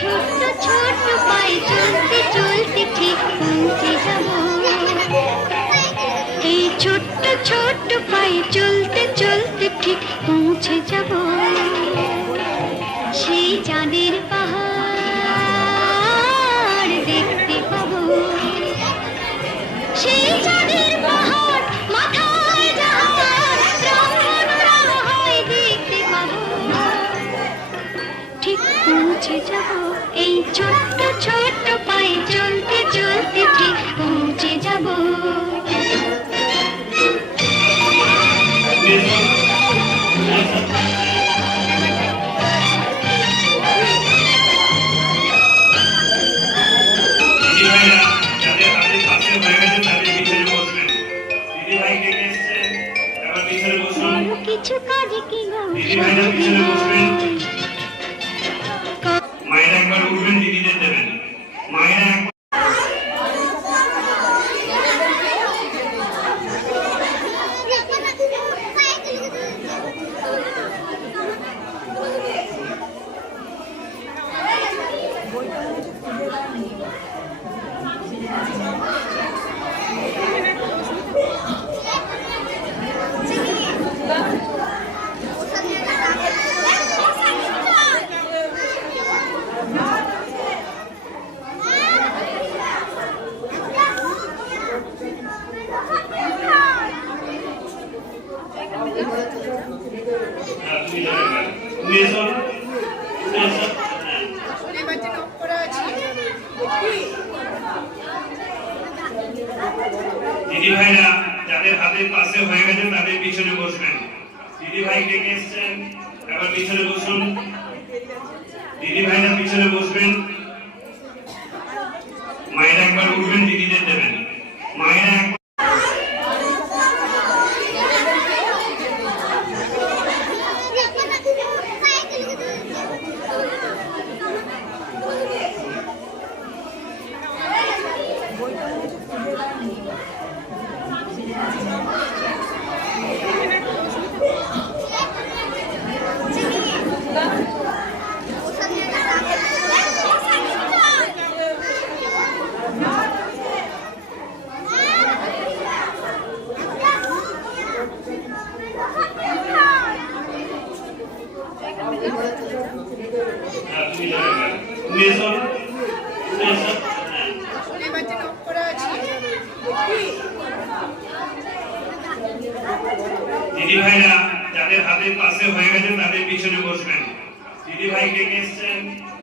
ছোট্ট ছোট্ট পায়ে চলতে চলতে ঠিক পৌঁছে যাব। এই ছোট্ট ছোট্ট পায়ে চলতে চলতে ঠিক পৌঁছে যাব সেই চাঁদের পাহাড় দেখতে পাবো। সেই চাঁদের পাহাড় মাথায় জাহাজ রং হয় দেখতে পাবো। ঠিক পৌঁছে যাব এই ছোট্ট ছোট্ট পায়ে চলতে চলতে ঠিক পৌঁছে যাব। কিছু কাজে কি মায়েরা একবার উঠবেন, দিদিদের দেবেন। মায়েরা দিদি ভাইরা যাদের হাতের পাশে হয়ে গেছে তাদের পিছনে বসবেন। দিদি ভাই ডেকে এসছেন, এবার পিছনে বসুন। দিদি ভাইরা পিছনে বসবেন। মায়েরা একবার উঠবেন, দিদিদের দেবেন। মায়েরা তুমি